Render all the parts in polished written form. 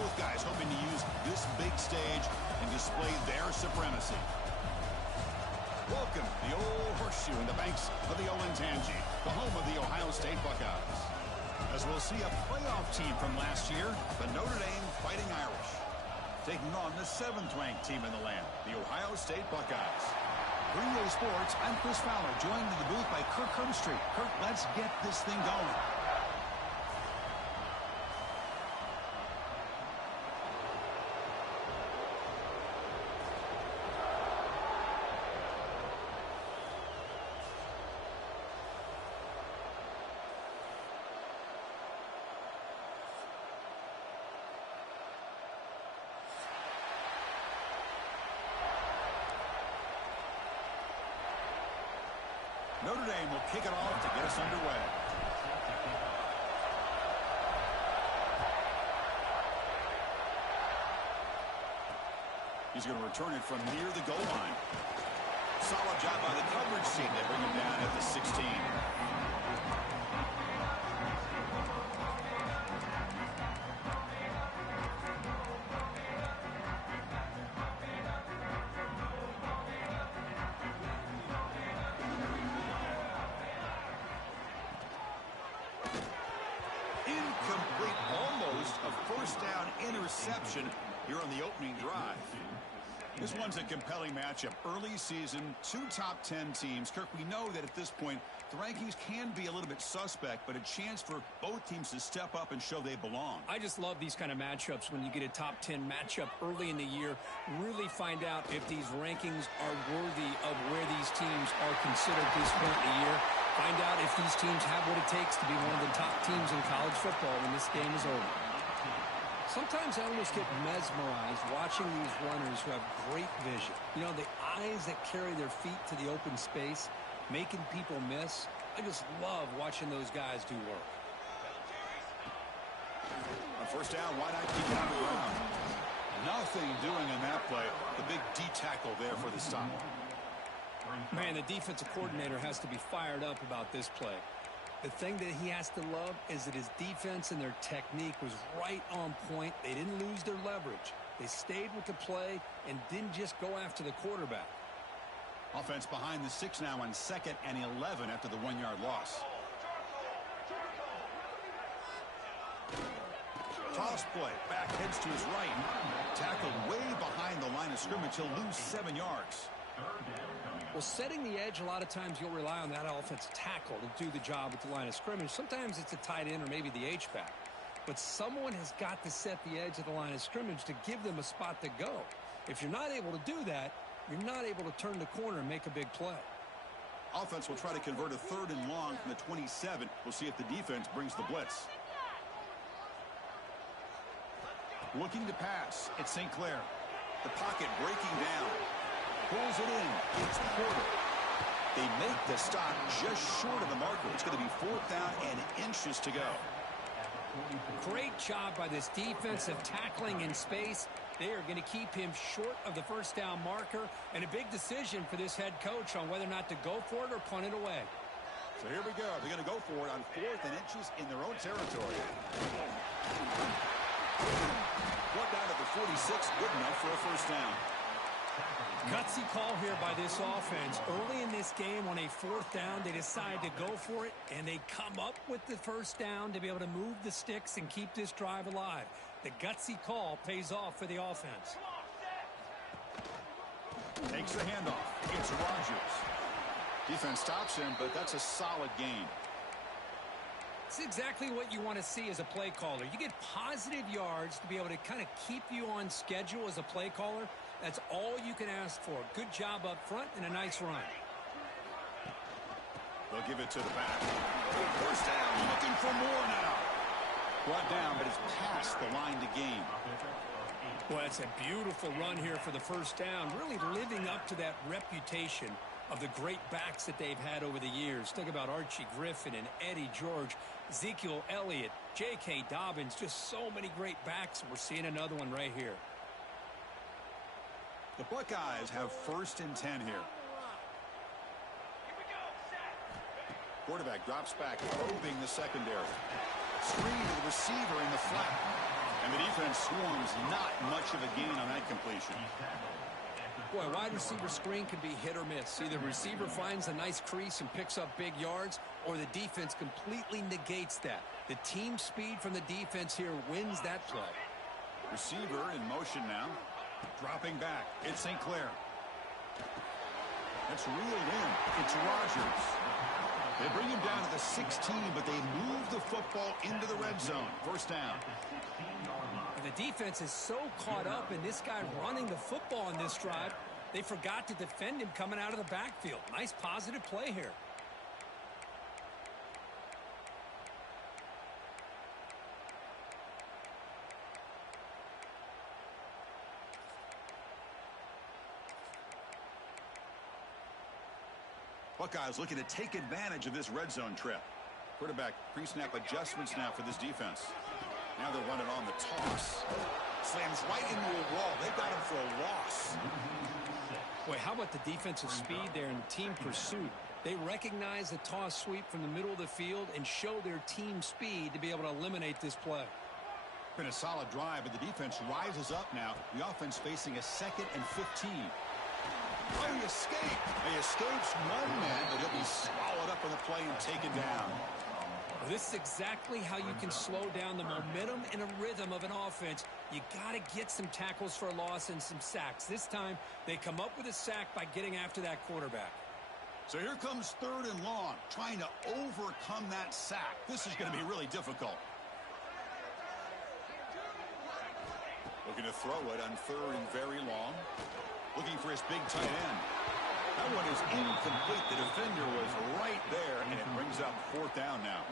Both guys hoping to use this big stage and display their supremacy. Welcome, the old horseshoe in the banks of the Olentangy, the home of the Ohio State Buckeyes. As we'll see a playoff team from last year, the Notre Dame Fighting Irish, taking on the 7th-ranked team in the land, the Ohio State Buckeyes. Green Day Sports, I'm Chris Fowler, joined in the booth by Kirk Herbstreit. Kirk, let's get this thing going. Notre Dame will kick it off to get us underway. He's going to return it from near the goal line. Solid job by the coverage team. They bring him down at the 16. Incomplete, almost a first down interception here on the opening drive. This one's a compelling matchup. Early season, 2 top 10 teams. Kirk, we know that at this point, the rankings can be a little bit suspect, but a chance for both teams to step up and show they belong. I just love these kind of matchups when you get a top 10 matchup early in the year. Really find out if these rankings are worthy of where these teams are considered at this point in the year. Find out if these teams have what it takes to be one of the top teams in college football when this game is over. Sometimes I almost get mesmerized watching these runners who have great vision. You know, the eyes that carry their feet to the open space, making people miss. I just love watching those guys do work. On first down, why not keep it on the ground? Nothing doing in that play. The big D tackle there for the stop. Man, the defensive coordinator has to be fired up about this play. The thing that he has to love is that his defense and their technique was right on point. They didn't lose their leverage. They stayed with the play and didn't just go after the quarterback. Offense behind the 6 now on 2nd and 11 after the 1-yard loss. Toss play. Back heads to his right. Tackled way behind the line of scrimmage. He'll lose 7 yards. Well, setting the edge, a lot of times you'll rely on that offensive tackle to do the job at the line of scrimmage. Sometimes it's a tight end or maybe the H-back. But someone has got to set the edge of the line of scrimmage to give them a spot to go. If you're not able to do that, you're not able to turn the corner and make a big play. Offense will try to convert a 3rd and long from the 27. We'll see if the defense brings the blitz. Looking to pass. It's St. Clair. The pocket breaking down. Pulls it in. It's Porter. They make the stop just short of the marker. It's going to be 4th down and inches to go. Great job by this defensive tackling in space. They are going to keep him short of the 1st down marker, and a big decision for this head coach on whether or not to go for it or punt it away. So here we go. They're going to go for it on 4th and inches in their own territory. One down at the 46, good enough for a 1st down. Gutsy call here by this offense. Early in this game on a 4th down, they decide to go for it, and they come up with the 1st down to be able to move the sticks and keep this drive alive. The gutsy call pays off for the offense. Takes the handoff. It's Rodgers. Defense stops him, but that's a solid gain. It's exactly what you want to see as a play caller. You get positive yards to be able to kind of keep you on schedule as a play caller. That's all you can ask for. Good job up front and a nice run. They'll give it to the back. 1st down, looking for more now. Brought down, but it's past the line to gain. Well, it's a beautiful run here for the 1st down, really living up to that reputation of the great backs that they've had over the years. Think about Archie Griffin and Eddie George, Ezekiel Elliott, J.K. Dobbins, just so many great backs. We're seeing another one right here. The Buckeyes have 1st and 10 here. Quarterback drops back, probing the secondary. Screen to the receiver in the flat. And the defense swarms, not much of a gain on that completion. Boy, wide receiver screen can be hit or miss. Either receiver finds a nice crease and picks up big yards, or the defense completely negates that. The team speed from the defense here wins that play. Receiver in motion now. Dropping back. It's St. Clair. It's reeled in. It's Rodgers. They bring him down to the 16, but they move the football into the red zone. First down. The defense is so caught up in this guy running the football on this drive, they forgot to defend him coming out of the backfield. Nice positive play here. Buckeyes looking to take advantage of this red zone trip. Quarterback pre-snap adjustments now for this defense. Now they're running on the toss. Slams right into a wall. They've got him for a loss. Boy, how about the defensive speed there and team pursuit? They recognize the toss sweep from the middle of the field and show their team speed to be able to eliminate this play. Been a solid drive, but the defense rises up now. The offense facing a 2nd and 15. Oh, he escaped. He escapes one man, but he'll be swallowed up on the play and taken down. Well, this is exactly how you can slow down the momentum and a rhythm of an offense. You got to get some tackles for a loss and some sacks. This time, they come up with a sack by getting after that quarterback. So here comes 3rd and long, trying to overcome that sack. This is going to be really difficult. Looking to throw it on 3rd and very long. Looking for his big tight end. That one is incomplete. The defender was right there, and it brings up 4th down now.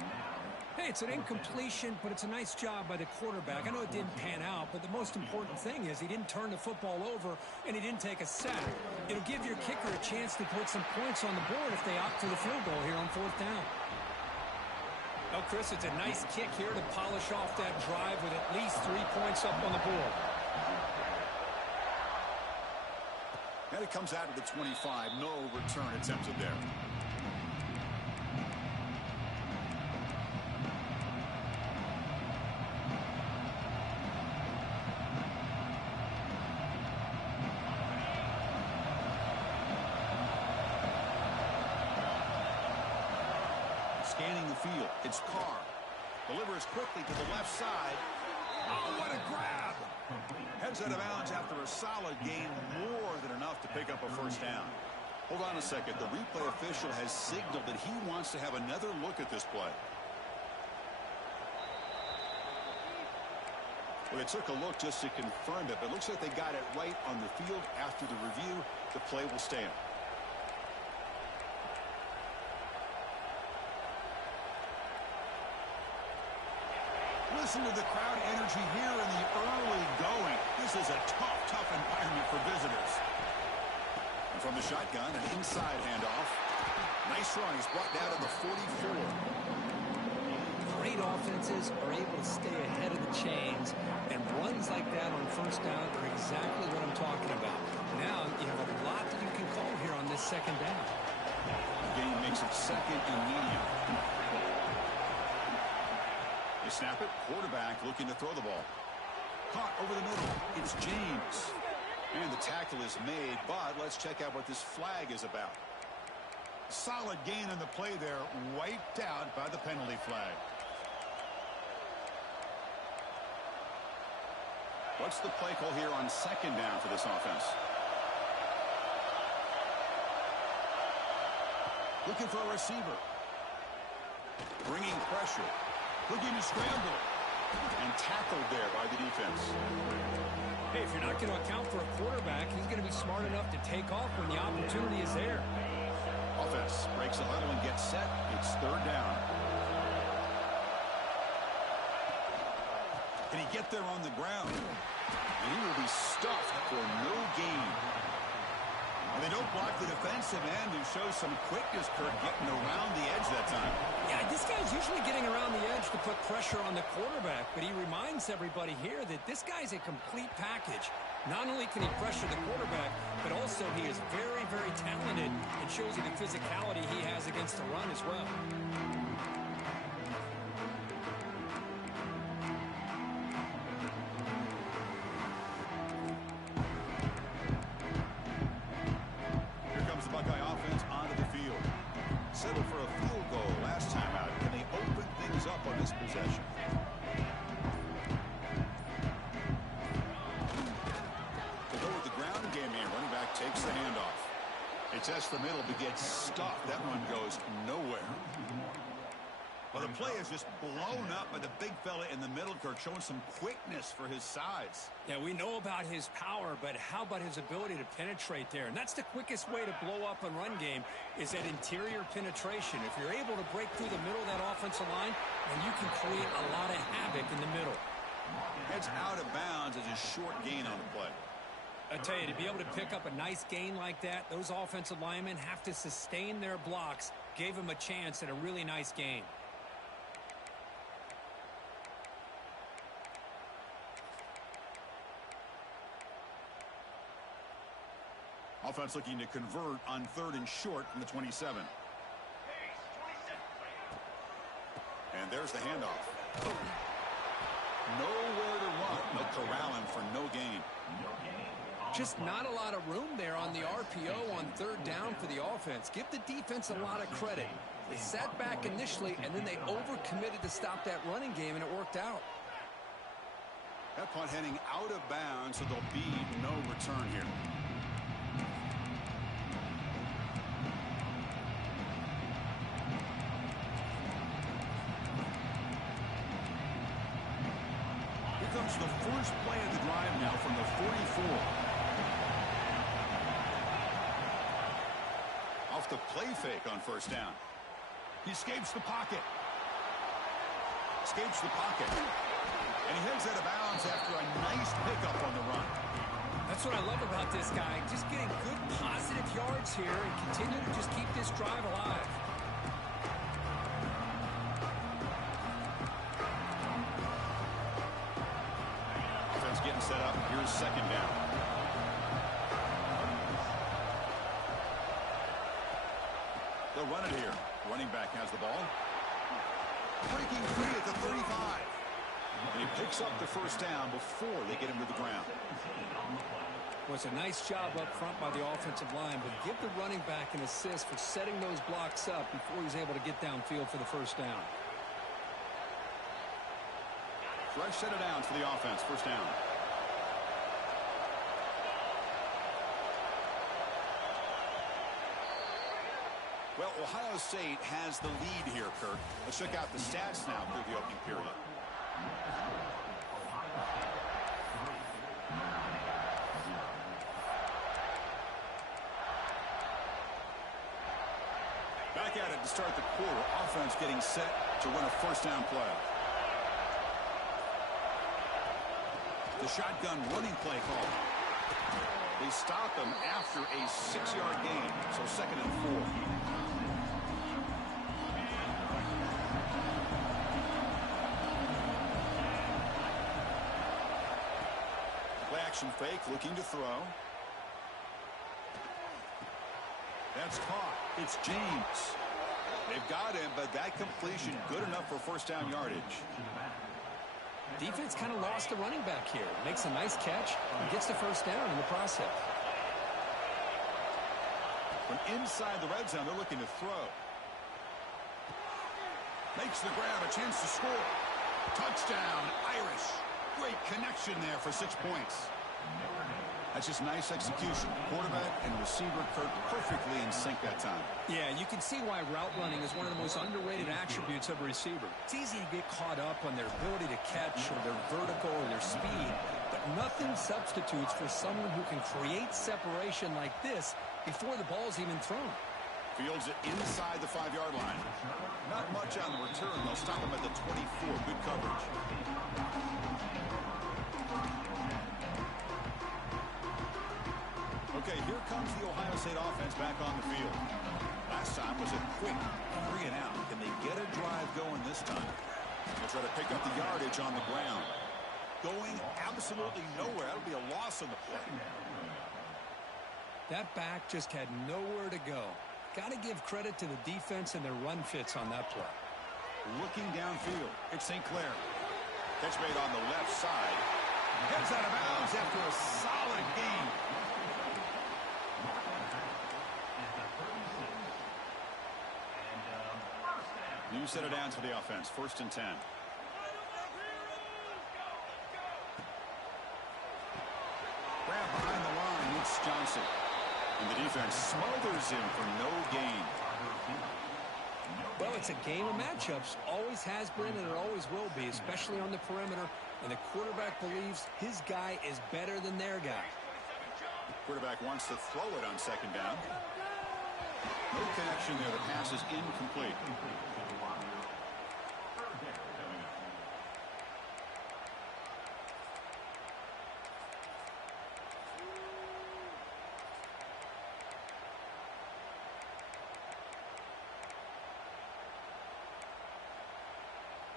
Hey, it's an incompletion, but it's a nice job by the quarterback. I know it didn't pan out, but the most important thing is he didn't turn the football over, and he didn't take a sack. It'll give your kicker a chance to put some points on the board if they opt for the field goal here on 4th down. Well, Chris, it's a nice kick here to polish off that drive with at least 3 points up on the board. And it comes out of the 25. No return attempted there. Scanning the field. It's Carr. Delivers quickly to the left side. Oh, what a grab! Heads out of bounds after a solid gain, more than enough to pick up a 1st down. Hold on a second. The replay official has signaled that he wants to have another look at this play. Well, they took a look just to confirm it, but it looks like they got it right on the field. After the review, the play will stand. Listen to the crowd energy here in the early going. This is a tough environment for visitors. And from the shotgun, an inside handoff. Nice run. He's brought down to the 44. Great offenses are able to stay ahead of the chains, and runs like that on 1st down are exactly what I'm talking about. Now you have a lot that you can call here on this 2nd down. The game makes it 2nd and medium. They snap it. Quarterback looking to throw the ball. Caught over the middle. It's James. And the tackle is made, but let's check out what this flag is about. Solid gain on the play there, wiped out by the penalty flag. What's the play call here on 2nd down for this offense? Looking for a receiver. Bringing pressure. Looking to scramble. And tackled there by the defense. Hey, if you're not going to account for a quarterback, he's going to be smart enough to take off when the opportunity is there. Offense breaks the huddle and gets set. It's 3rd down. Can he get there on the ground? And he will be stuffed for no gain. And they don't block the defensive end, who shows some quickness, Kirk, getting around the edge that time. Yeah, this guy's usually getting around the edge to put pressure on the quarterback, but he reminds everybody here that this guy's a complete package. Not only can he pressure the quarterback, but also he is very, very talented and shows you the physicality he has against the run as well. test the middle, but gets stuffed. That one goes nowhere. Well, the play is just blown up by the big fella in the middle, Kirk, showing some quickness for his size. Yeah, we know about his power, but how about his ability to penetrate there? And that's the quickest way to blow up a run game, is that interior penetration. If you're able to break through the middle of that offensive line, then you can create a lot of havoc in the middle. It's out of bounds as a short gain on the play. I tell you, to be able to pick up a nice gain like that, those offensive linemen have to sustain their blocks. Gave him a chance at a really nice gain. Offense looking to convert on 3rd and short from the 27. And there's the handoff. Nowhere to run. No corralling for no gain. Just not a lot of room there on the RPO on 3rd down for the offense. Give the defense a lot of credit. They sat back initially, and then they overcommitted to stop that running game, and it worked out. That punt heading out of bounds, so there'll be no return here. Here comes the first play of the drive now from the 44. Off the play fake on 1st down. He escapes the pocket. Escapes the pocket. And he heads out of bounds after a nice pickup on the run. That's what I love about this guy. Just getting good positive yards here and continue to just keep this drive alive. Offense getting set up. Here's 2nd down. They'll run it here. Running back has the ball. Breaking free at the 35. And he picks up the 1st down before they get him to the ground. Well, it's a nice job up front by the offensive line, but give the running back an assist for setting those blocks up before he's able to get downfield for the 1st down. Fresh set of downs for the offense. 1st down. Well, Ohio State has the lead here, Kirk. Let's check out the stats now through the opening period. Back at it to start the quarter. Offense getting set to run a 1st down play. The shotgun running play call. They stop him after a 6-yard gain, so 2nd and 4. Play action fake, looking to throw. That's caught. It's James. They've got him, but that completion good enough for 1st down yardage. Defense kind of lost the running back here. Makes a nice catch and gets the 1st down in the process. From inside the red zone, they're looking to throw. Makes the grab, a chance to score. Touchdown, Irish. Great connection there for 6 points. That's just nice execution. Quarterback and receiver, Kirk, perfectly in sync that time. Yeah, you can see why route running is one of the most underrated attributes of a receiver. It's easy to get caught up on their ability to catch or their vertical or their speed, but nothing substitutes for someone who can create separation like this before the ball's even thrown. Fields it inside the 5-yard line. Not much on the return. They'll stop him at the 24. Good coverage. Okay, here comes the Ohio State offense back on the field. Last time was a quick 3 and out. Can they get a drive going this time? They'll try to pick up the yardage on the ground. Going absolutely nowhere. That'll be a loss on the play. That back just had nowhere to go. Got to give credit to the defense and their run fits on that play. Looking downfield, it's St. Clair. Catch made on the left side. Heads out of bounds after a solid gain. New set of downs for the offense. 1st and 10. Grab behind the line. It's Johnson. And the defense smothers him for no gain. Well, it's a game of matchups. Always has been and it always will be, especially on the perimeter. And the quarterback believes his guy is better than their guy. Quarterback wants to throw it on second down. No connection there. The pass is incomplete.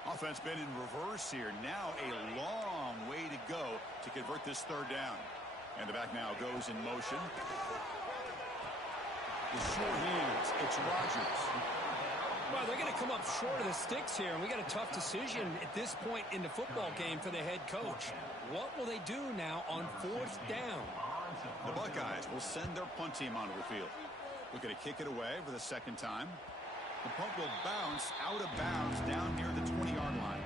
Offense been in reverse here. Now a long way to go to convert this third down. And the back now goes in motion. The short hands. It's Rodgers. Well, they're going to come up short of the sticks here, and we got a tough decision at this point in the football game for the head coach. What will they do now on fourth down? The Buckeyes will send their punt team onto the field. We're going to kick it away for the second time. The punt will bounce out of bounds down near the 20-yard line.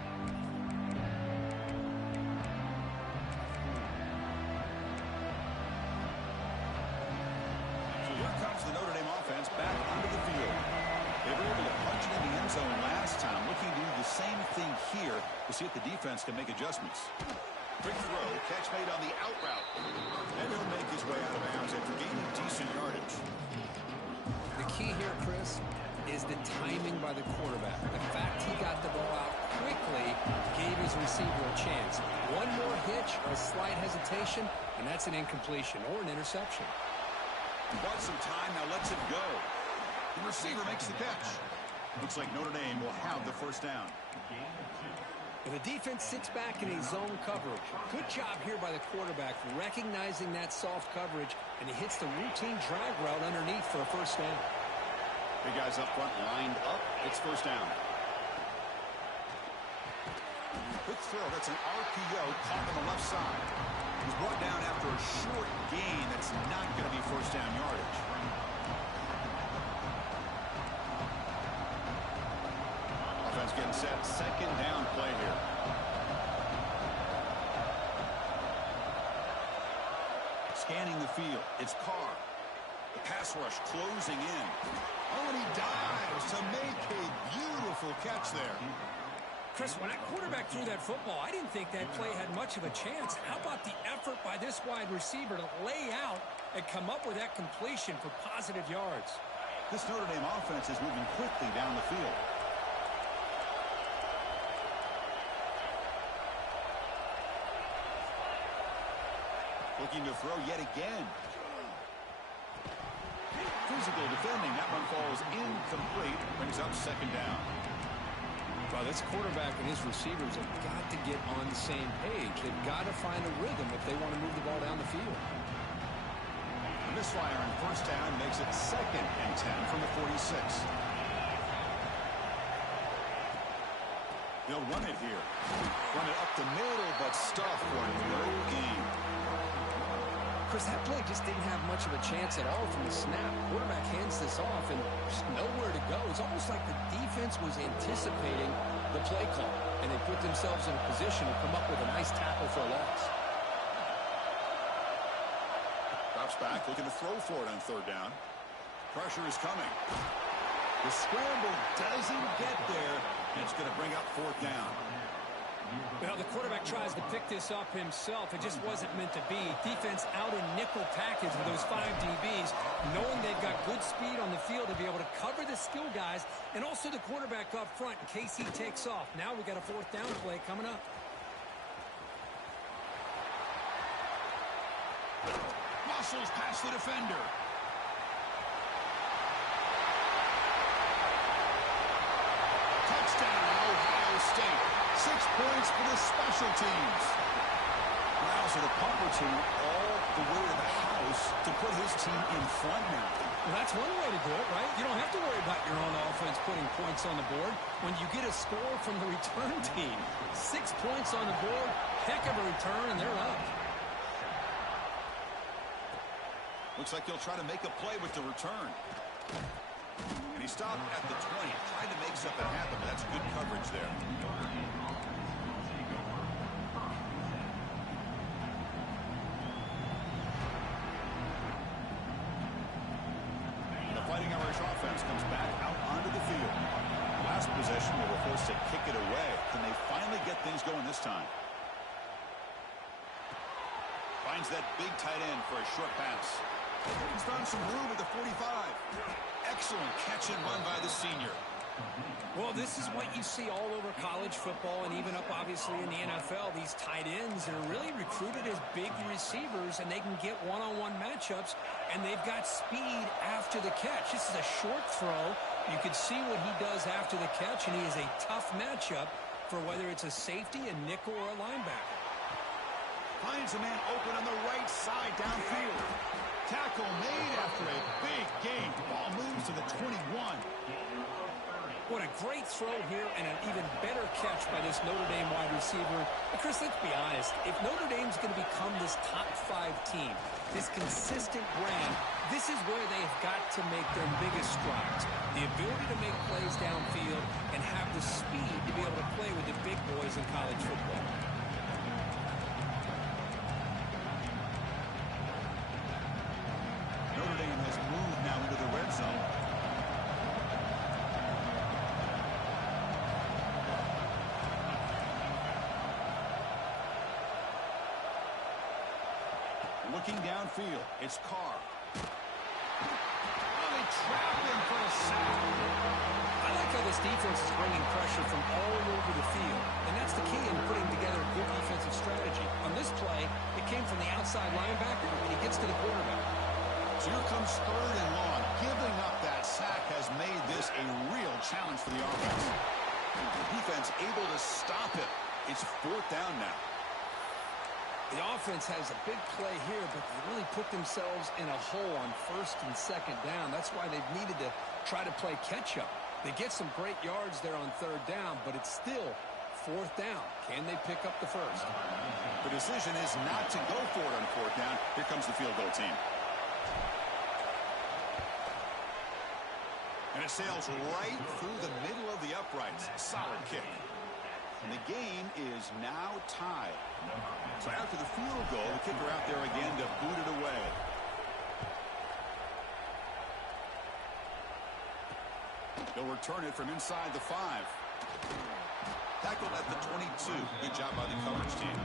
So here comes the Notre Dame offense back onto the field. They were able to punch it in the end zone last time, looking to do the same thing here to see if the defense can make adjustments. Quick throw, catch made on the out route. And he'll make his way out of bounds after gaining decent yardage. The key here, Chris, is the timing by the quarterback. The fact he got the ball out quickly gave his receiver a chance. One more hitch or a slight hesitation, and that's an incompletion or an interception. He bought some time, now lets it go. The receiver makes the catch. Looks like Notre Dame will have the first down. And the defense sits back in a zone coverage. Good job here by the quarterback, recognizing that soft coverage, and he hits the routine drag route underneath for a first down. Big guys up front lined up. It's first down. Quick throw. That's an RPO caught on the left side. He's brought down after a short gain. That's not going to be first down yardage. Offense getting set. Second down play here. Scanning the field. It's Carr. The pass rush closing in. Oh, and he dives to make a beautiful catch there. Chris, when that quarterback threw that football, I didn't think that play had much of a chance. How about the effort by this wide receiver to lay out and come up with that completion for positive yards? This Notre Dame offense is moving quickly down the field. Looking to throw yet again. Physical defending. That one falls incomplete. Brings up second down. Well, this quarterback and his receivers have got to get on the same page. They've got to find a rhythm if they want to move the ball down the field. A misfire on first down makes it 2nd and 10 from the 46. They'll run it here. Run it up the middle, but stuff for no gain. Chris, that play just didn't have much of a chance at all from the snap. Quarterback hands this off and just nowhere to go. It's almost like the defense was anticipating the play call, and they put themselves in a position to come up with a nice tackle for a loss. Drops back, looking to throw for it on third down. Pressure is coming. The scramble doesn't get there, and it's going to bring up fourth down. Well, the quarterback tries to pick this up himself. It just wasn't meant to be. Defense out in nickel package with those 5 DBs, knowing they've got good speed on the field to be able to cover the skill guys, and also the quarterback up front in case he takes off. Now we got a fourth down play coming up. Muscles past the defender. Touchdown, Ohio State. 6 points for the special teams. Now, so the punt return all the way to the house to put his team in front now. Well, that's one way to do it, right? You don't have to worry about your own offense putting points on the board when you get a score from the return team. 6 points on the board, heck of a return, and they're up. Looks like he'll try to make a play with the return. And he stopped at the 20, trying to make something happen, but that's good coverage there. to kick it away. Can they finally get things going this time? Finds that big tight end for a short pass. He's found some room at the 45. Excellent catch and run by the senior. Well, this is what you see all over college football and even up, obviously, in the NFL. These tight ends are really recruited as big receivers, and they can get one-on-one matchups, and they've got speed after the catch. This is a short throw. You can see what he does after the catch, and he is a tough matchup for whether it's a safety, a nickel, or a linebacker. Finds a man open on the right side downfield. Tackle made after a big gain. Ball moves to the 21. What a great throw here and an even better catch by this Notre Dame wide receiver. But Chris, let's be honest. If Notre Dame's going to become this top 5 team, this consistent brand, this is where they've got to make their biggest strides. The ability to make plays downfield and have the speed to be able to play with the big boys in college football. Notre Dame has moved now into the red zone. Looking downfield, it's Carr. Oh, they trap him for a sack. I like how this defense is bringing pressure from all over the field, and that's the key in putting together a good defensive strategy. On this play, it came from the outside linebacker, and he gets to the quarterback. So here comes 3rd and long. Giving up that sack has made this a real challenge for the offense. The defense able to stop it. It's 4th down now. The offense has a big play here, but they really put themselves in a hole on 1st and 2nd down. That's why they've needed to try to play catch-up. They get some great yards there on 3rd down, but it's still 4th down. Can they pick up the 1st? The decision is not to go for it on 4th down. Here comes the field goal team. And it sails right through the middle of the uprights. Solid kick. And the game is now tied. So after the field goal, the kicker out there again to boot it away. They'll return it from inside the 5. Tackled at the 22. Good job by the coverage team.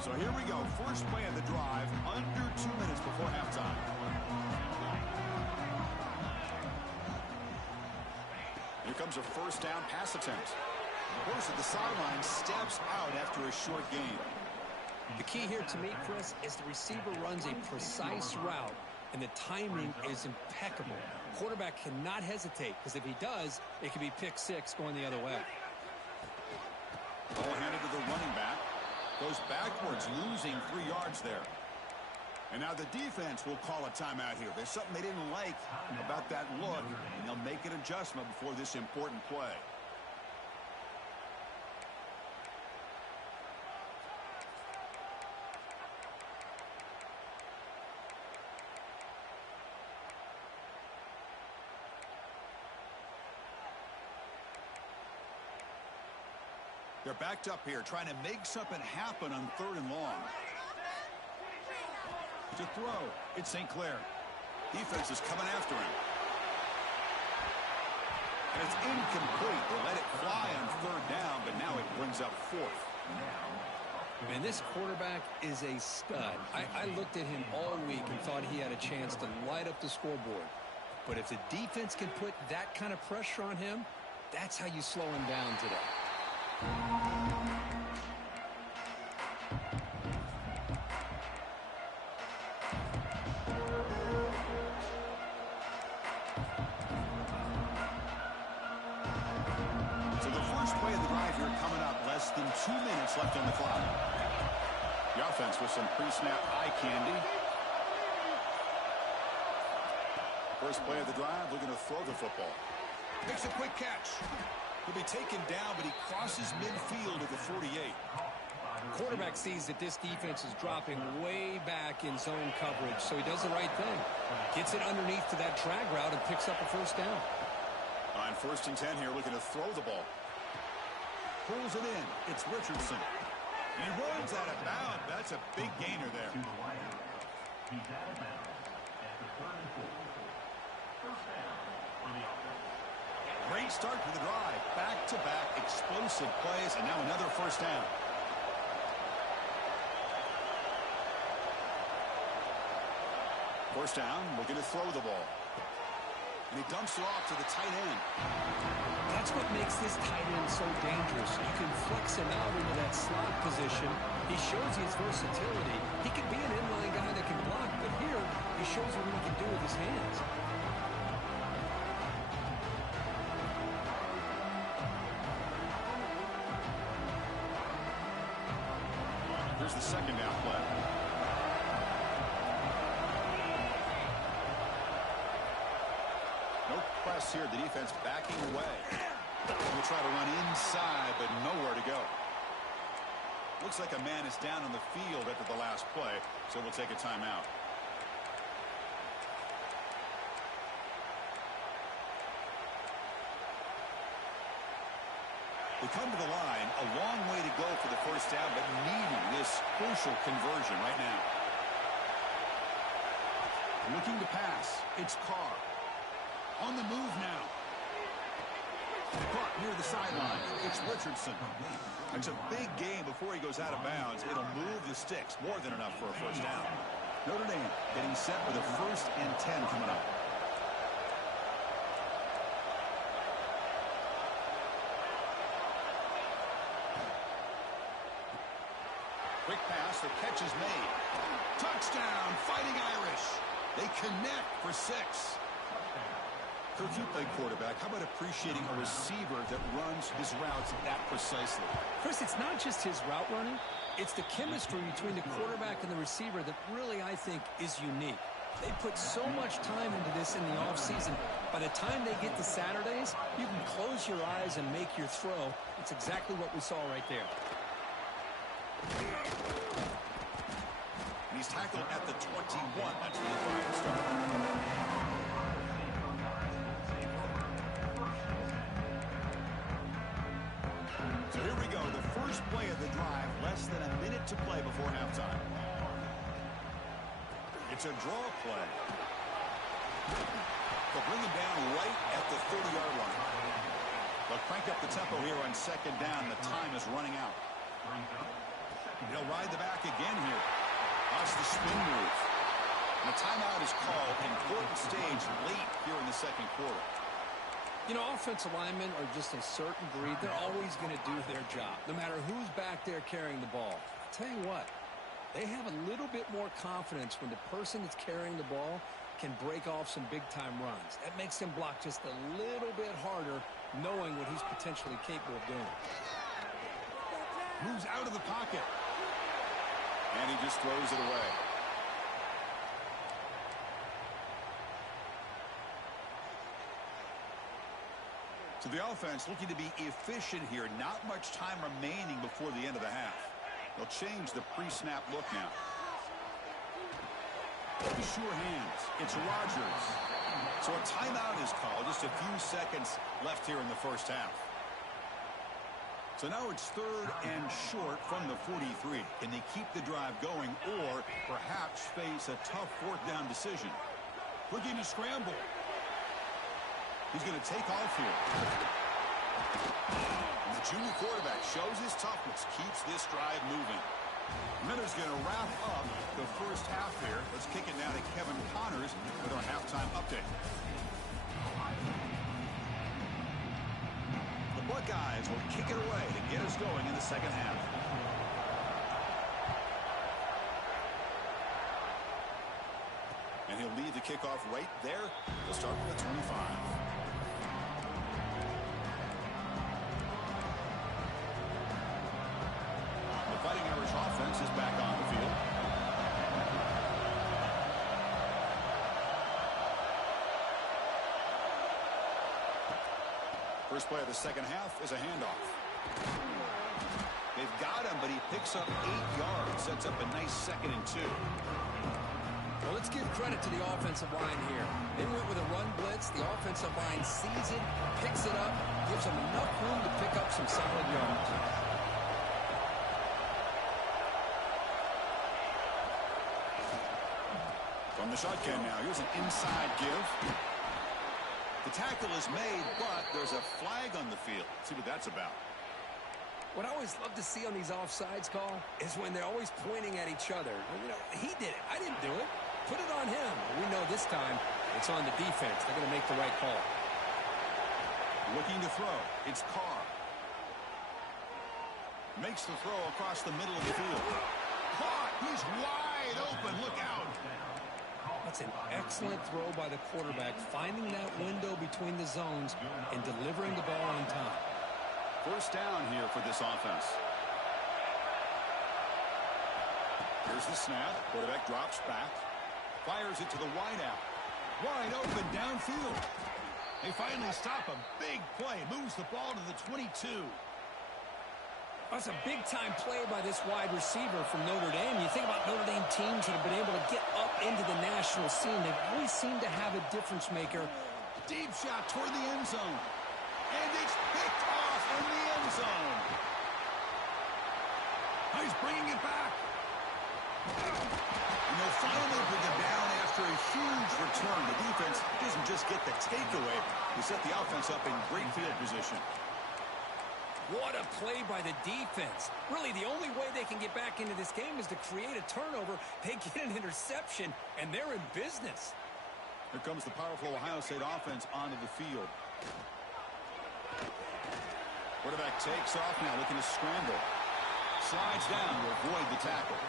So here we go. First play of the drive, under 2 minutes before halftime. Here comes a 1st down pass attempt. Horse at the sideline steps out after a short gain. The key here to me, Chris, is the receiver runs a precise route, and the timing is impeccable. Quarterback cannot hesitate, because if he does, it could be pick 6 going the other way. Ball handed to the running back. Goes backwards, losing 3 yards there. And now the defense will call a timeout here. There's something they didn't like about that look, and they'll make an adjustment before this important play. They're backed up here, trying to make something happen on 3rd and long. To throw, it's St. Clair. Defense is coming after him. And it's incomplete. They let it fly on 3rd down, but now it brings up 4th. And this quarterback is a stud. I looked at him all week and thought he had a chance to light up the scoreboard. But if the defense can put that kind of pressure on him, that's how you slow him down today. So the first play of the drive here coming up. Less than 2 minutes left on the clock. The offense with some pre-snap eye candy. First play of the drive, looking to throw the football. Makes a quick catch. He'll be taken down, but he crosses midfield at the 48. Quarterback sees that this defense is dropping way back in zone coverage, so he does the right thing. Gets it underneath to that drag route and picks up a 1st down. On 1st and 10 here, looking to throw the ball. Pulls it in. It's Richardson. And he runs out of bounds. That's a big gainer there. He's out of bounds at the 34. First down for the offense. Great start to the drive. Back-to-back explosive plays, and now another first down. First down, looking to throw the ball. And he dumps it off to the tight end. That's what makes this tight end so dangerous. You can flex him out into that slot position. He shows his versatility. He can be an inline guy that can block, but here he shows what he can do with his hands. Here's the second down play. No press here. The defense backing away. We'll try to run inside, but nowhere to go. Looks like a man is down on the field after the last play, so we'll take a timeout. We come to the line, a long way to go for the first down, but needing this crucial conversion right now. Looking to pass. It's Carr. On the move now. Caught near the sideline. It's Richardson. It's a big game before he goes out of bounds. It'll move the sticks. More than enough for a first down. Notre Dame getting set with a 1st and 10 coming up. Quick pass. The catch is made. Touchdown, Fighting Irish. They connect for 6. Coach, you played quarterback. How about appreciating a receiver that runs his routes that precisely? Chris, it's not just his route running. It's the chemistry between the quarterback and the receiver that really, I think, is unique. They put so much time into this in the offseason. By the time they get to Saturdays, you can close your eyes and make your throw. It's exactly what we saw right there. And he's tackled at the 21. That's where the drive started. So here we go, the first play of the drive, less than a minute to play before halftime. It's a draw play. They'll bring him down right at the 30-yard line. They'll crank up the tempo here on 2nd down. The time is running out. He'll ride the back again here. That's the spin move. And the timeout is called. Important stage late here in the 2nd quarter. You know, offensive linemen are just a certain breed. They're always going to do their job, no matter who's back there carrying the ball. I'll tell you what, they have a little bit more confidence when the person that's carrying the ball can break off some big-time runs. That makes him block just a little bit harder, knowing what he's potentially capable of doing. Moves out of the pocket. And he just throws it away. So the offense looking to be efficient here. Not much time remaining before the end of the half. They'll change the pre-snap look now. The sure hands. It's Rodgers. So a timeout is called. Just a few seconds left here in the first half. So now it's 3rd and short from the 43. Can they keep the drive going or perhaps face a tough 4th down decision? Looking to scramble. He's going to take off here. And the junior quarterback shows his toughness, keeps this drive moving. Notre's going to wrap up the first half here. Let's kick it now to Kevin Connors with our halftime update. The Buckeyes will kick it away to get us going in the 2nd half. And he'll lead the kickoff right there. They'll start with the 25. Fighting Irish offense is back on the field. First play of the 2nd half is a handoff. They've got him, but he picks up 8 yards. Sets up a nice 2nd and 2. Well, let's give credit to the offensive line here. They went with a run blitz. The offensive line sees it, picks it up, gives them enough room to pick up some solid yards. shotgun now. Here's an inside give. The tackle is made, but there's a flag on the field. Let's see what that's about. What I always love to see on these offsides call is when they're always pointing at each other. You know, he did it. I didn't do it. Put it on him. We know this time it's on the defense. They're going to make the right call. Looking to throw. It's Carr. Makes the throw across the middle of the field. Caught. He's wide open. Look out. That's an excellent throw by the quarterback, finding that window between the zones and delivering the ball on time. First down here for this offense. Here's the snap. Quarterback drops back. Fires it to the wideout. Wide open downfield. They finally stop a big play. Moves the ball to the 22. That's a big-time play by this wide receiver from Notre Dame. You think about Notre Dame teams that have been able to get up into the national scene. They've always seemed to have a difference maker. Deep shot toward the end zone. And it's picked off in the end zone. He's bringing it back. And they'll finally bring it down after a huge return. The defense doesn't just get the takeaway. They set the offense up in great field position. What a play by the defense. Really, the only way they can get back into this game is to create a turnover. They get an interception, and they're in business. Here comes the powerful Ohio State offense onto the field. Quarterback takes off now, looking to scramble. Slides down to avoid the tackle.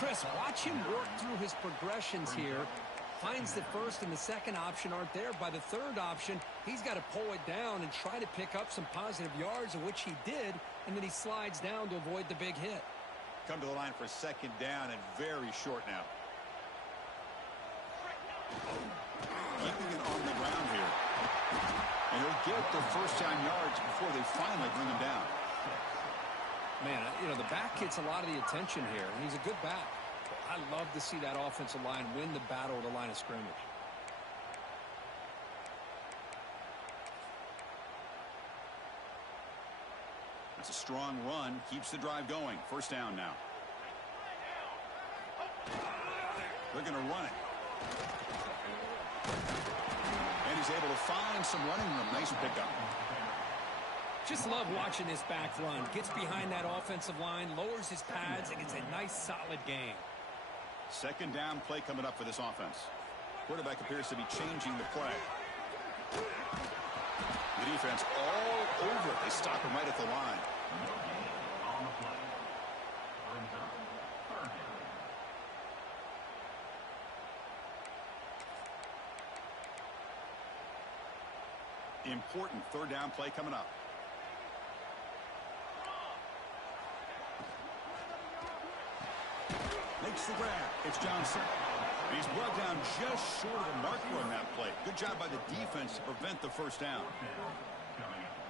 Chris, watch him work through his progressions here. Finds the first and the second option aren't there. By the third option, he's got to pull it down and try to pick up some positive yards, of which he did, and then he slides down to avoid the big hit. Come to the line for second down and very short now. Keeping it on the ground here. And he'll get the first down yards before they finally bring him down. Man, you know, the back gets a lot of the attention here, and he's a good back. I love to see that offensive line win the battle at the line of scrimmage. That's a strong run. Keeps the drive going. First down now. They're going to run it. And he's able to find some running room. Nice pickup. Just love watching this back run. Gets behind that offensive line, lowers his pads, and gets a nice solid gain. Second down play coming up for this offense. Quarterback appears to be changing the play. The defense all over. They stop him right at the line. On the play. Brings up third down. Important third down play coming up. Makes the grab. It's Johnson. He's brought down just short of the marker on that play. Good job by the defense to prevent the first down.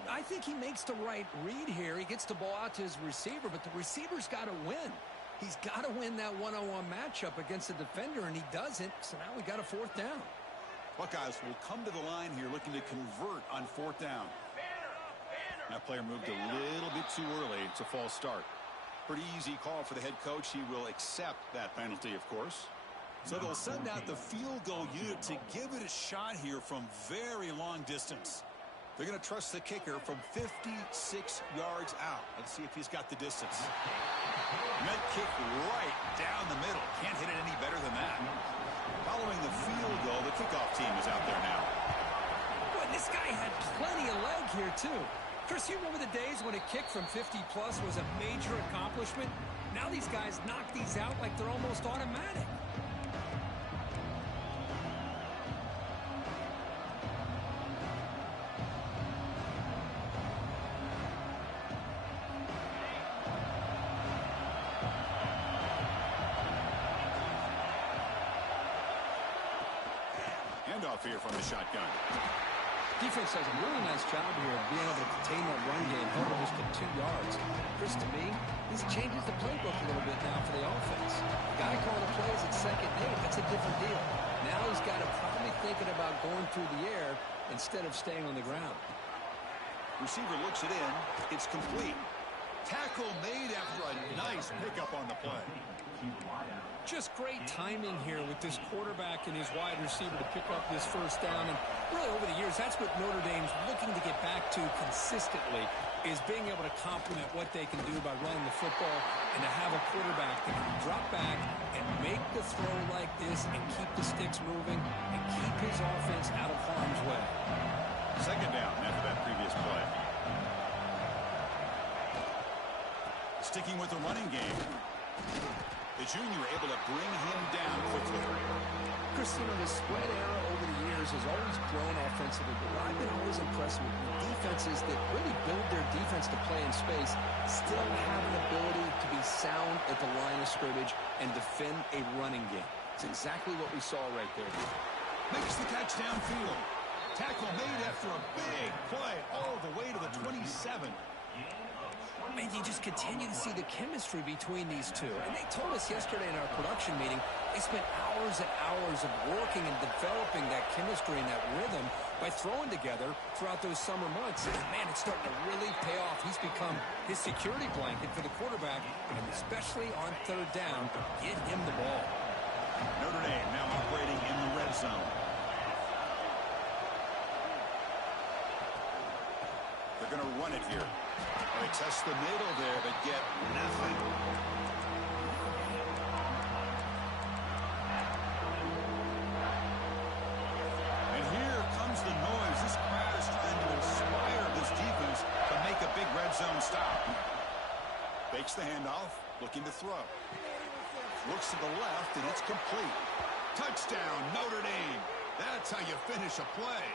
I think he makes the right read here. He gets the ball out to his receiver, but the receiver's got to win. He's got to win that one-on-one matchup against the defender, and he doesn't, so now we got a fourth down. Buckeyes will come to the line here looking to convert on fourth down. That player moved a little bit too early. It's a false start. Pretty easy call for the head coach. He will accept that penalty, of course. So they'll send out the field goal unit to give it a shot here from very long distance. They're going to trust the kicker from 56 yards out. Let's see if he's got the distance. Met kick right down the middle. Can't hit it any better than that. Following the field goal, the kickoff team is out there now. Boy, this guy had plenty of leg here, too. Chris, you remember the days when a kick from 50-plus was a major accomplishment? Now these guys knock these out like they're almost automatic. Handoff here from the shotgun. Defense does a really nice job here of being able to contain that run game, held it just to 2 yards. Chris, to me, this changes the playbook a little bit now for the offense. The guy calling the plays at second and 8, that's a different deal. Now he's got to probably thinking about going through the air instead of staying on the ground. Receiver looks it in. It's complete. Tackle made after a nice pickup on the play. Just great timing here with this quarterback and his wide receiver to pick up this first down. And really over the years, that's what Notre Dame's looking to get back to consistently, is being able to complement what they can do by running the football and to have a quarterback that can drop back and make the throw like this and keep the sticks moving and keep his offense out of harm's way. Second down after that previous play. Sticking with the running game. The junior able to bring him down quickly. Christina, the spread era over the years has always grown offensively, but what I've been always impressed with defenses that really build their defense to play in space still have an ability to be sound at the line of scrimmage and defend a running game. It's exactly what we saw right there. Makes the catch downfield. Tackle made after a big play all the way to the 27. Man, you just continue to see the chemistry between these two. And they told us yesterday in our production meeting, they spent hours and hours of working and developing that chemistry and that rhythm by throwing together throughout those summer months. And man, it's starting to really pay off. He's become his security blanket for the quarterback, and especially on third down, get him the ball. Notre Dame now operating in the red zone. They're going to run it here. They test the middle there, but get nothing. And here comes the noise. This crowd is trying to inspire this defense to make a big red zone stop. Fakes the handoff, looking to throw. Looks to the left, and it's complete. Touchdown, Notre Dame. That's how you finish a play.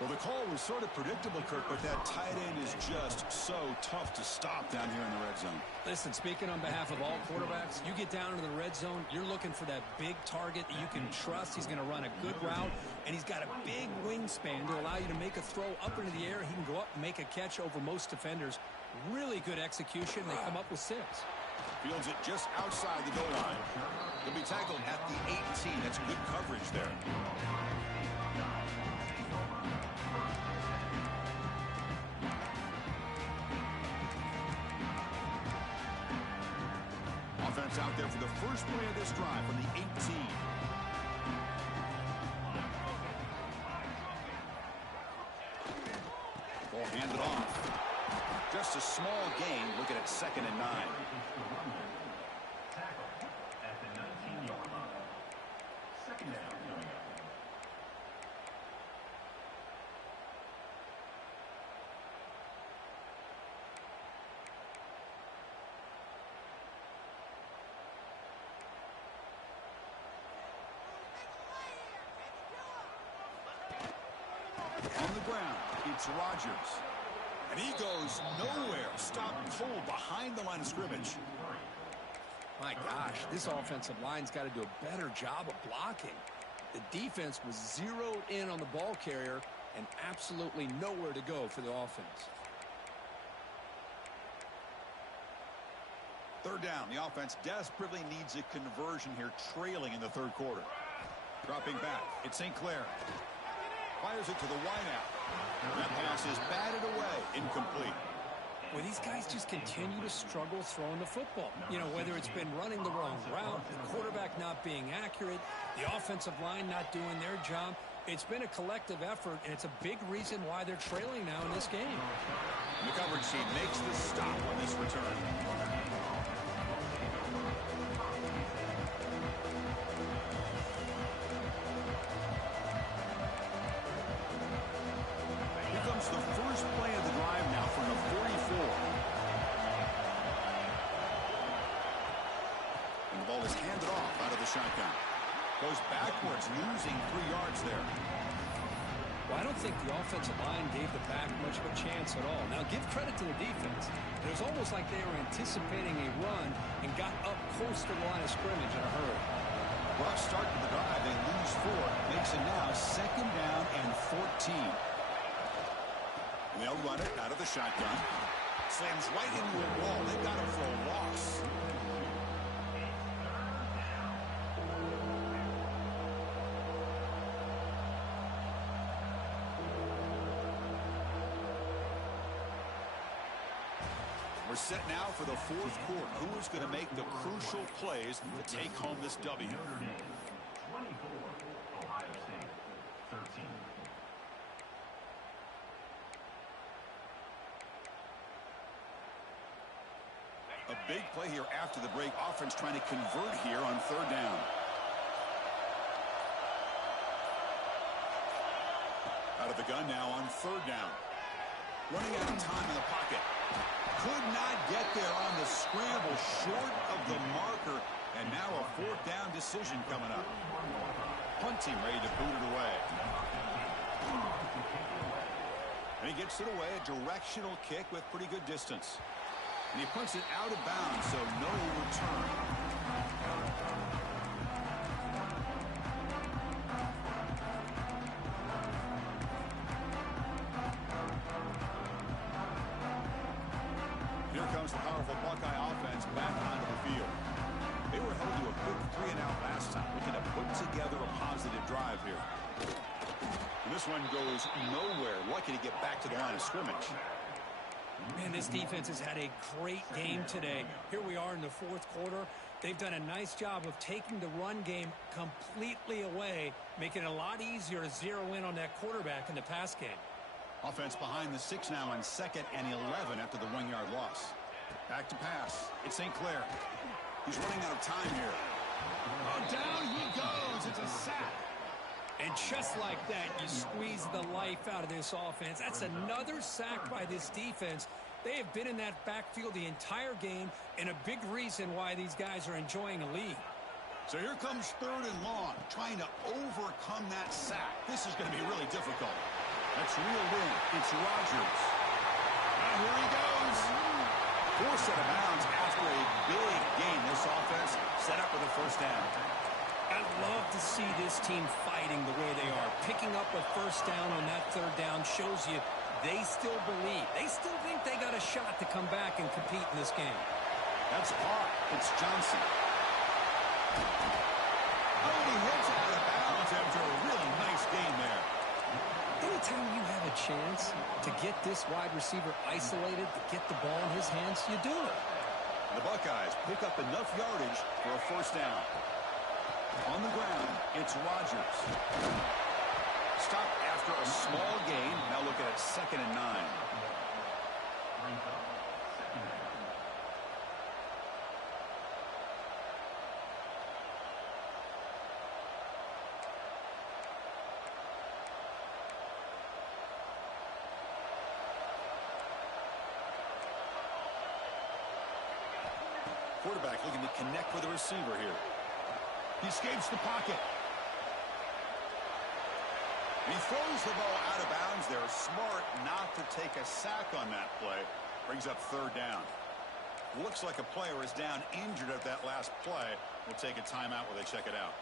Well, the call was sort of predictable, Kirk, but that tight end is just so tough to stop down here in the red zone. Listen, speaking on behalf of all quarterbacks, you get down into the red zone, you're looking for that big target that you can trust. He's going to run a good route, and he's got a big wingspan to allow you to make a throw up into the air. He can go up and make a catch over most defenders. Really good execution. They come up with 6. Fields it just outside the goal line. He'll be tackled at the 18. That's good coverage there. Offense out there for the first play of this drive from the 18. Ball handed off. Just a small gain. Looking at 2nd and 9. Tackle at the 19-yard line. Second down coming up. On the ground, it's Rodgers. And he goes nowhere. Stopped cold behind the line of scrimmage. My gosh, this offensive line's got to do a better job of blocking. The defense was zeroed in on the ball carrier and absolutely nowhere to go for the offense. Third down. The offense desperately needs a conversion here, trailing in the third quarter. Dropping back. It's St. Clair. Fires it to the wideout. That pass is batted away. Incomplete. Well, these guys just continue to struggle throwing the football. You know, whether it's been running the wrong route, the quarterback not being accurate, the offensive line not doing their job. It's been a collective effort, and it's a big reason why they're trailing now in this game. The coverage team makes the stop on this return. The first play of the drive now from the 44. And the ball is handed off out of the shotgun. Goes backwards, losing 3 yards there. Well, I don't think the offensive line gave the back much of a chance at all. Now, give credit to the defense. It was almost like they were anticipating a run and got up close to the line of scrimmage in a hurry. Rough start to the drive. They lose 4. Makes it now 2nd down and 14. They'll run it out of the shotgun. Slams right into a wall. They've got him for a loss. We're set now for the fourth quarter. Who is going to make the crucial plays to take home this W? Notre Dame 24, Ohio State 13. A big play here after the break. Offense trying to convert here on third down. Out of the gun now on third down. Running out of time in the pocket. Could not get there on the scramble, short of the marker. And now a fourth down decision coming up. Punt team ready to boot it away. And he gets it away, a directional kick with pretty good distance. And he punts it out of bounds, so no return. Here comes the powerful Buckeye offense back onto the field. They were held to a quick 3-and-out last time, looking to put together a positive drive here. And this one goes nowhere. Lucky to get back to the line of scrimmage. Man, this defense has had a great game today. Here we are in the fourth quarter. They've done a nice job of taking the run game completely away, making it a lot easier to zero in on that quarterback in the pass game. Offense behind the 6 now on 2nd and 11 after the 1-yard loss. Back to pass. It's St. Clair. He's running out of time here. Oh, down he goes. It's a sack. And just like that, you squeeze the life out of this offense. That's another sack by this defense. They have been in that backfield the entire game, and a big reason why these guys are enjoying a lead. So here comes third and long, trying to overcome that sack. This is going to be really difficult. That's reeled in. It's Rogers. And here he goes. Forced out of bounds after a big gain. This offense set up with a first down. I love to see this team fighting the way they are. Picking up a first down on that third down shows you they still believe. They still think they got a shot to come back and compete in this game. That's caught. It's Johnson. Oh, and he hits it out of bounds after a really nice gain there. Anytime you have a chance to get this wide receiver isolated, to get the ball in his hands, you do it. The Buckeyes pick up enough yardage for a first down. On the ground, it's Rogers. Stop after a small gain. Now looking at 2nd and 9. Quarterback looking to connect with the receiver here. He escapes the pocket. He throws the ball out of bounds there. Smart not to take a sack on that play. Brings up third down. Looks like a player is down injured at that last play. We'll take a timeout while they check it out.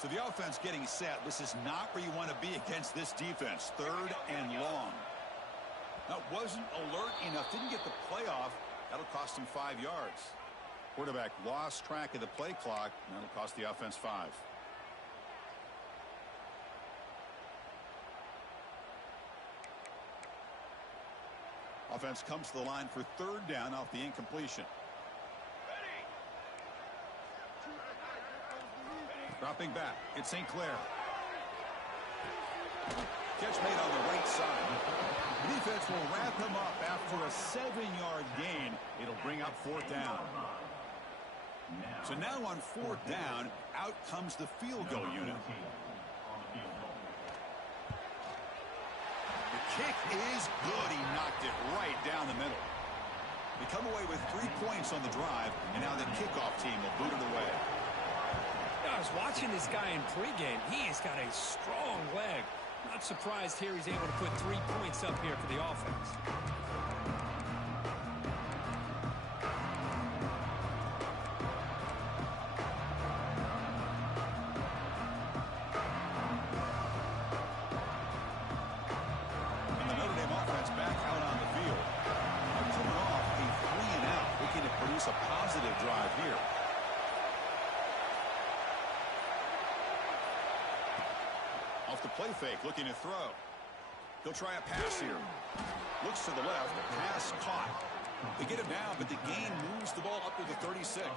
So the offense getting set. This is not where you want to be against this defense. 3rd and long. Now, wasn't alert enough. Didn't get the play off. That'll cost him 5 yards. Quarterback lost track of the play clock. And that'll cost the offense 5. Offense comes to the line for third down off the incompletion. Dropping back, it's St. Clair. Catch made on the right side. The defense will wrap him up after a 7-yard gain. It'll bring up 4th down. So now on 4th down, out comes the field goal unit. The kick is good. He knocked it right down the middle. They come away with 3 points on the drive, and now the kickoff team will boot it away. I was watching this guy in pregame. He has got a strong leg. Not surprised here he's able to put 3 points up here for the offense. And the Notre Dame offense drive here. Off the play fake, looking to throw. He'll try a pass here. Looks to the left, the pass caught. They get him down, but the gain moves the ball up to the 36.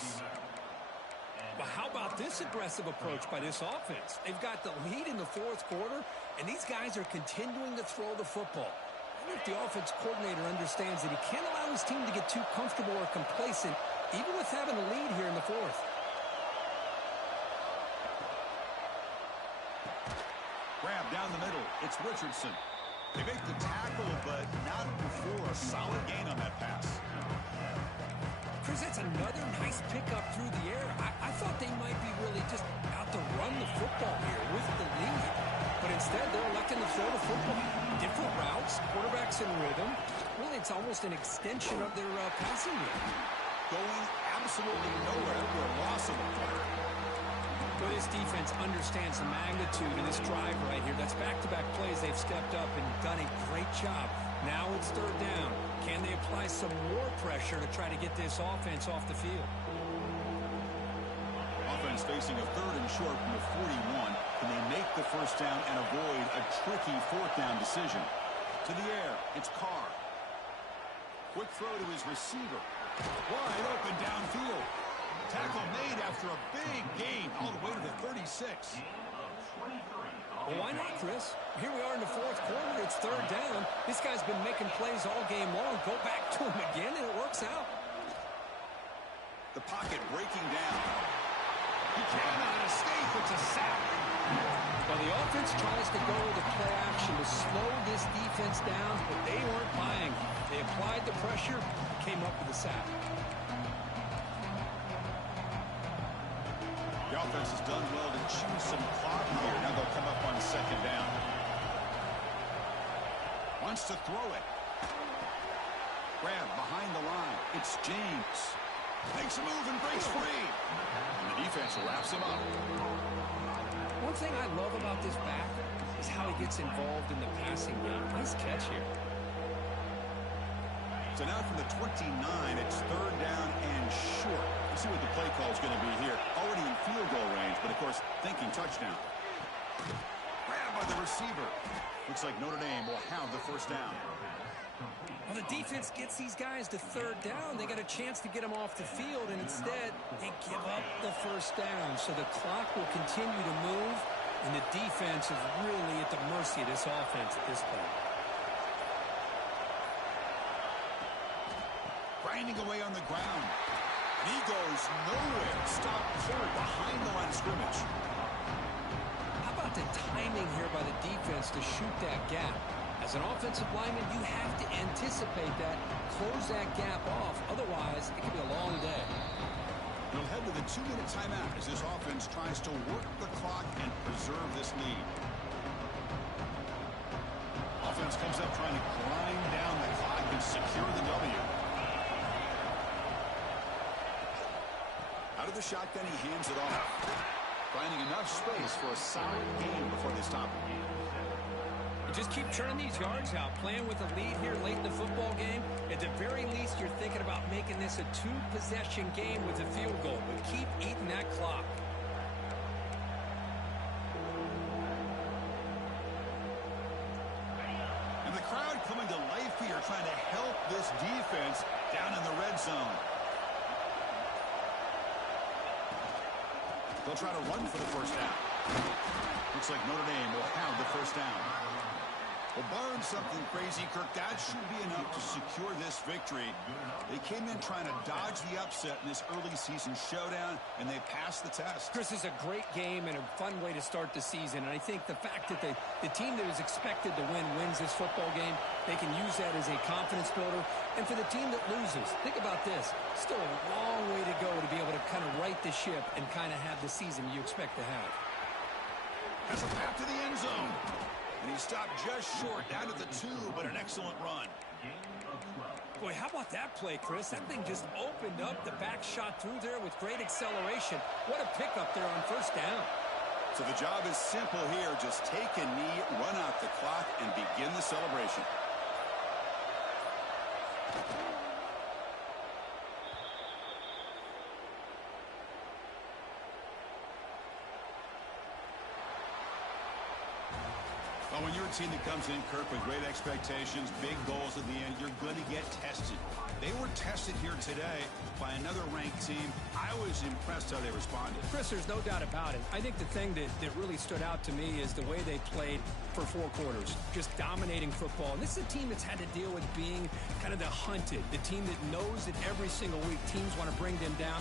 But how about this aggressive approach by this offense? They've got the lead in the fourth quarter, and these guys are continuing to throw the football. I wonder if the offense coordinator understands that he can't allow his team to get too comfortable or complacent, even with having a lead here in the fourth. Grab down the middle. It's Richardson. They make the tackle, but not before a solid gain on that pass. Chris, that's another nice pickup through the air. I thought they might be really just out to run the football here with the lead. But instead, they're electing to throw the football. Different routes, quarterbacks in rhythm. Really, it's almost an extension of their passing game. Going absolutely nowhere for a loss of a player. Well, this defense understands the magnitude of this drive right here. That's back-to-back plays. They've stepped up and done a great job. Now it's third down. Can they apply some more pressure to try to get this offense off the field? Offense facing a third and short from the 41. Can they make the first down and avoid a tricky fourth down decision? To the air, it's Carr. Quick throw to his receiver. Wide open downfield. Tackle made after a big gain all the way to the 36. Well, why not, Chris? Here we are in the fourth quarter. It's third down. This guy's been making plays all game long. Go back to him again, and it works out. The pocket breaking down. He cannot escape. It's a sack. Well, the offense tries to go with the play action to slow this defense down, but they weren't buying. They applied the pressure, came up with a sack. The offense has done well to chew some clock here. Now they'll come up on second down. Wants to throw it. Grab behind the line. It's James. Makes a move and breaks free. And the defense wraps him up. One thing I love about this back is how he gets involved in the passing game. Nice catch here. So now from the 29, it's third down and short. Let's see what the play call is going to be here. Already in field goal range, but of course, thinking touchdown. Grab by the receiver. Looks like Notre Dame will have the first down. Well, the defense gets these guys to third down. They got a chance to get them off the field, and instead, they give up the first down. So the clock will continue to move, and the defense is really at the mercy of this offense at this point. Grinding away on the ground. And he goes nowhere. Stop cold behind the line of scrimmage. How about the timing here by the defense to shoot that gap? As an offensive lineman, you have to anticipate that, close that gap off. Otherwise, it could be a long day. We'll head to the 2-minute timeout as this offense tries to work the clock and preserve this lead. Offense comes up trying to grind down the clock and secure the W. Out of the shotgun, he hands it off. Finding enough space for a solid gain before they stop him. Just keep churning these yards out. Playing with a lead here late in the football game. At the very least, you're thinking about making this a two-possession game with a field goal. But keep eating that clock. And the crowd coming to life here, trying to help this defense down in the red zone. They'll try to run for the first down. Looks like Notre Dame will have the first down. Well, barring something crazy, Kirk, that should be enough to secure this victory. They came in trying to dodge the upset in this early season showdown, and they passed the test. Chris, is a great game and a fun way to start the season. And I think the fact that the team that is expected to win wins this football game, they can use that as a confidence builder. And for the team that loses, think about this. Still a long way to go to be able to kind of right the ship and kind of have the season you expect to have. Has a path to the end zone. And he stopped just short, down to the 2, but an excellent run. Boy, how about that play, Chris? That thing just opened up. The back shot through there with great acceleration. What a pickup there on first down. So the job is simple here. Just take a knee, run out the clock, and begin the celebration. Well, when you're a team that comes in, Kirk, with great expectations, big goals at the end, you're going to get tested. They were tested here today by another ranked team. I was impressed how they responded. Chris, there's no doubt about it. I think the thing that really stood out to me is the way they played for 4 quarters, just dominating football. And this is a team that's had to deal with being kind of the hunted, the team that knows that every single week teams want to bring them down.